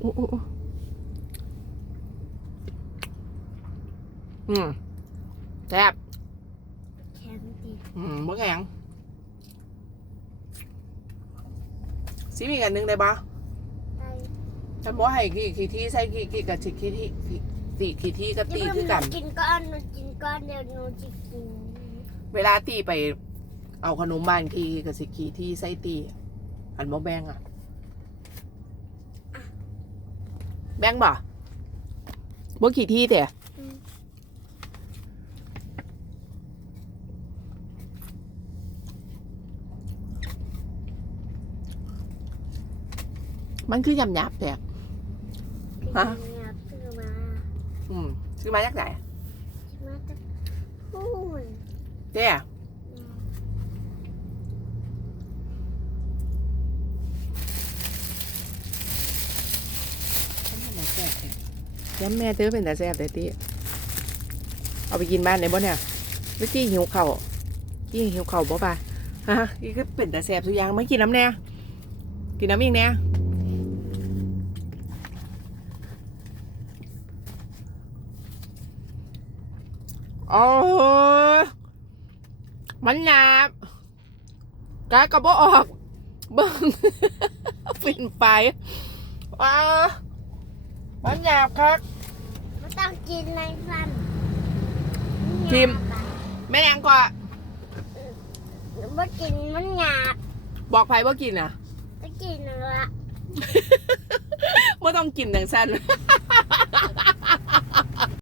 โอ้โอ้โอ้อืมแซ่บแข็งดีอืมบ่แข็งซิมีกันหนึงได้ปะได้ฉันบอกให้กี่กี่ที่ใส่กี่กี่กับสิกี่ที่กี่ตีกี่ที่ก็ตีเดี๋ยวคือหกันนูกินก้อนหนูกินก้อนเดี๋ยวหนูจะกิน เวลาตีไป เอาขนมบ้านกี่กับสิกี่ที่ใส่ตีอันบ่แบ่งอะ แบ่งบ่บ่กี่ที่แต่มันคือยำหยาบแต่กินฮะเนี่ยซื้อมาอืมซื้อมาจากไหนซื้อมาจากพูนเจ้ ย้ำแม่เธอเป็นแต่แซ่บแต่ตีเอาไปกินบ้านไหนบ่เนี่ยเมื่อกี้หิวเข่าวกี้หิวเข่าบ่ปะฮะกี้ก็เป็นแต่แซ่บสุดอยางไม่กินน้ำแน่กินน้ำอีกแน่โอ้มันหยาบกายกระบอออก เบิ่งฟินไปว้า มันหยาบครับไม่ต้องกินในฟันทิม แม่นยังกว่าหนูไม่กินมันหยาบบอกไผว่ากินอะไม่กินเนื้อว่าต้องกินดังสั้น